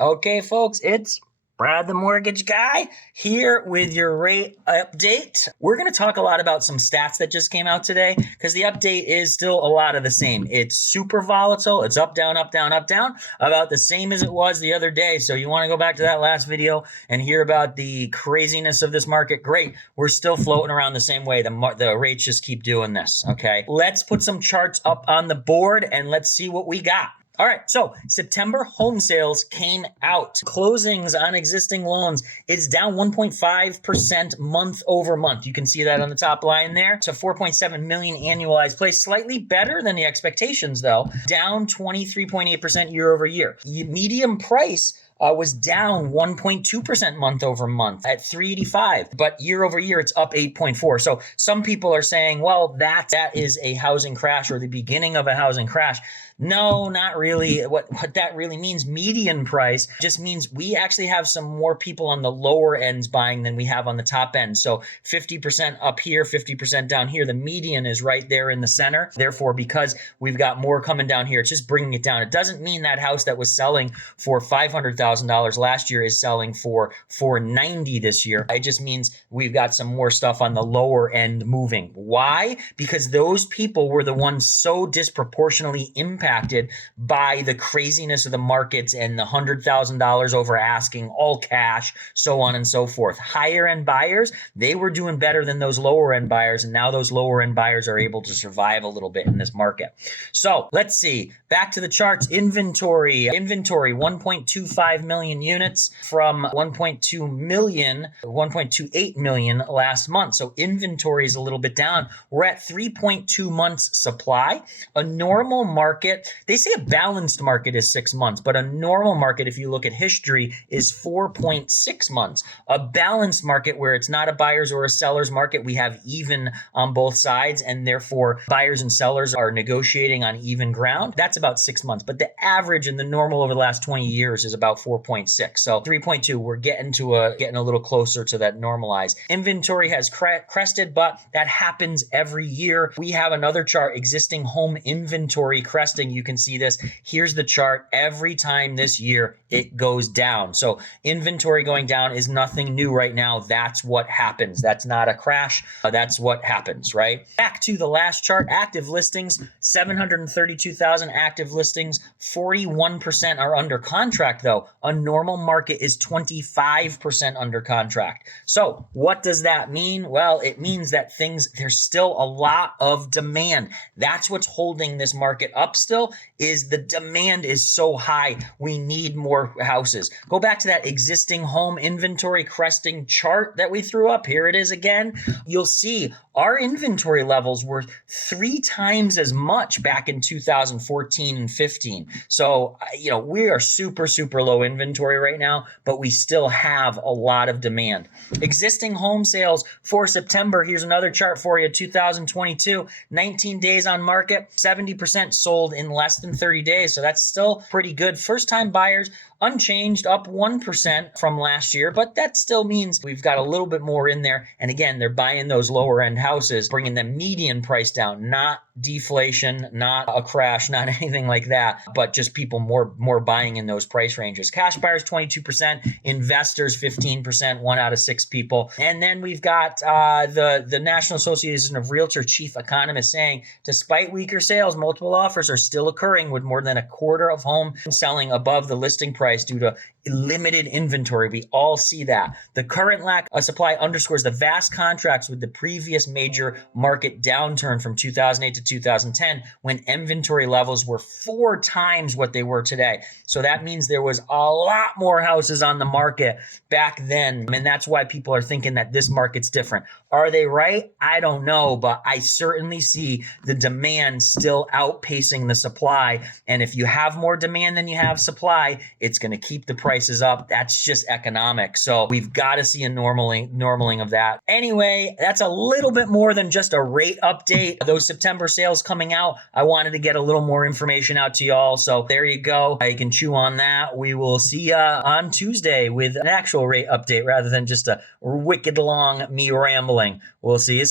Okay, folks, it's Brad the Mortgage Guy here with your rate update. We're going to talk a lot about some stats that just came out today because the update is still a lot of the same. It's super volatile. It's up, down, up, down, up, down, about the same as it was the other day. So you want to go back to that last video and hear about the craziness of this market? Great. We're still floating around the same way. The rates just keep doing this. Okay. Let's put some charts up on the board and let's see what we got. All right, so September home sales came out. Closings on existing loans, it's down 1.5% month over month. You can see that on the top line there to 4.7 million annualized plays. Slightly better than the expectations, though. Down 23.8% year over year. Medium price was down 1.2% month over month at 385, but year over year it's up 8.4. So some people are saying, well, that is a housing crash or the beginning of a housing crash. No, not really. What that really means, median price, just means we actually have some more people on the lower ends buying than we have on the top end. So 50% up here, 50% down here. The median is right there in the center. Therefore, because we've got more coming down here, it's just bringing it down. It doesn't mean that house that was selling for $500,000 last year is selling for $490 this year. It just means we've got some more stuff on the lower end moving. Why? Because those people were the ones so disproportionately impacted by the craziness of the markets and the $100,000 over asking, all cash, so on and so forth. Higher end buyers, they were doing better than those lower end buyers, and now those lower end buyers are able to survive a little bit in this market. So let's see. Back to the charts. Inventory 1.25 million units from 1.28 million last month. So inventory is a little bit down. We're at 3.2 months supply. A normal market, they say a balanced market is 6 months, but a normal market, if you look at history, is 4.6 months. A balanced market where it's not a buyer's or a seller's market, we have even on both sides, and therefore buyers and sellers are negotiating on even ground. That's about 6 months, but the average and the normal over the last 20 years is about 4.6. So 3.2, we're getting a little closer to that normalized. Inventory has crested, but that happens every year. We have another chart, existing home inventory cresting. You can see this. Here's the chart. Every time this year, it goes down. So inventory going down is nothing new right now. That's what happens. That's not a crash. That's what happens, right? Back to the last chart, active listings, 732,000 active listings. 41% are under contract, though. A normal market is 25% under contract. So what does that mean? Well, it means that there's still a lot of demand. That's what's holding this market up still, is the demand is so high. We need more houses. Go back to that existing home inventory cresting chart that we threw up. Here it is again. You'll see our inventory levels were 3 times as much back in 2014 and 15. So, we are super, super low inventory right now, but we still have a lot of demand. Existing home sales for September. Here's another chart for you. 2022, 19 days on market, 70% sold in less than 30 days. So that's still pretty good. First time buyers, unchanged, up 1% from last year, but that still means we've got a little bit more in there. And again, they're buying those lower end houses, bringing the median price down, not deflation, not a crash, not anything like that, but just people more buying in those price ranges. Cash buyers, 22%, investors, 15%, 1 out of 6 people. And then we've got the National Association of Realtor chief economist saying, despite weaker sales, multiple offers are still occurring with more than a quarter of homes selling above the listing price due to limited inventory. We all see that. The current lack of supply underscores the vast contracts with the previous major market downturn from 2008 to 2010, when inventory levels were 4 times what they were today. So that means there was a lot more houses on the market back then. And that's why people are thinking that this market's different. Are they right? I don't know, but I certainly see the demand still outpacing the supply. And if you have more demand than you have supply, it's going to keep the prices up. That's just economics. So we've got to see a normaling of that. Anyway, that's a little bit more than just a rate update. Those September sales coming out, I wanted to get a little more information out to y'all. So there you go. You can chew on that. We will see you on Tuesday with an actual rate update rather than just a wicked long me rambling. We'll see you soon.